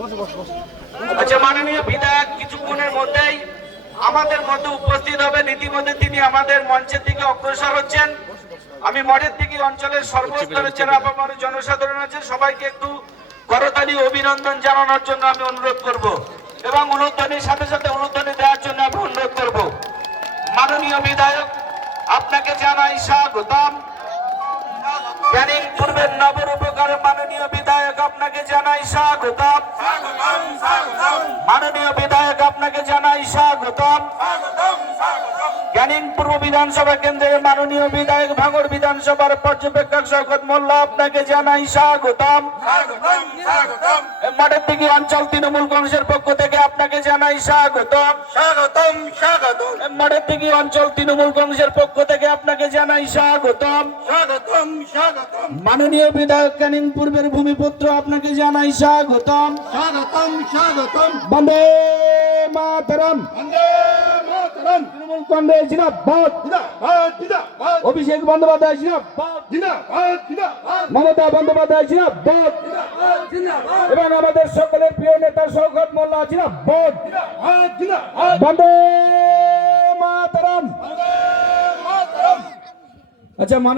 আচ্ছা, মাননীয় বিধায়ক কিছুক্ষণের মধ্যেই আমাদের মধ্যে উপস্থিত হবে। ইতিমধ্যে তিনি আমাদের মঞ্চের দিকে অগ্রসর হচ্ছেন। আমি মঠের দিকে অঞ্চলের সর্বস্তরের যারা আপামর জনসাধারণ আছেন সবাইকে একটু করতালি অভিনন্দন জানানোর জন্য আমি অনুরোধ করব এবং উলুধ্বনির সাথে সাথে উলুধ্বনি দেওয়ার জন্য আমি অনুরোধ করব। মাননীয় বিধায়ক, আপনাকে জানাই স্বাগতম। ক্যানিং পূর্বের নবরূপকার মাননীয় বিধায়ক, আপনাকে জানাই স্বাগতম। মাননীয় বিধায়ক, আপনাকে জানাই স্বাগতম। ক্যানিং পূর্ব বিধানসভা কেন্দ্রের মাননীয় বিধায়ক, ভাঙড় বিধানসভার পর্যবেক্ষক শওকত মোল্লা, আপনাকে জানাই স্বাগতম। মাঠের দিকে অঞ্চল তৃণমূল কংগ্রেসের পক্ষ থেকে আপনাকে জানাই স্বাগতম। স্বাগতম স্বাগতম মাঠের দিকে অঞ্চল তৃণমূল কংগ্রেসের পক্ষ থেকে আপনাকে জানাই স্বাগতম। স্বাগতম স্বাগতম মাননীয় বিধায়ক, ক্যানিং পূর্বের ভূমিপুত্র, আপনাকে জানাই স্বাগতম। স্বাগতম স্বাগতম বন্দে মাতরম। বন্দে মাতরম। তৃণমূল কংগ্রেস জিন্দাবাদ। জিন্দাবাদ জিন্দাবাদ অভিষেক বন্দ্যোপাধ্যায় জিন্দাবাদ। জিন্দাবাদ জিন্দাবাদ মমতা বন্দ্যোপাধ্যায় জিন্দাবাদ। জিন্দাবাদ এবং আমাদের সকলের প্রিয় নেতা শওকত মোল্লা জিন্দাবাদ। জিন্দাবাদ বন্দে মাতরম। বন্দে মাতরম। আচ্ছা।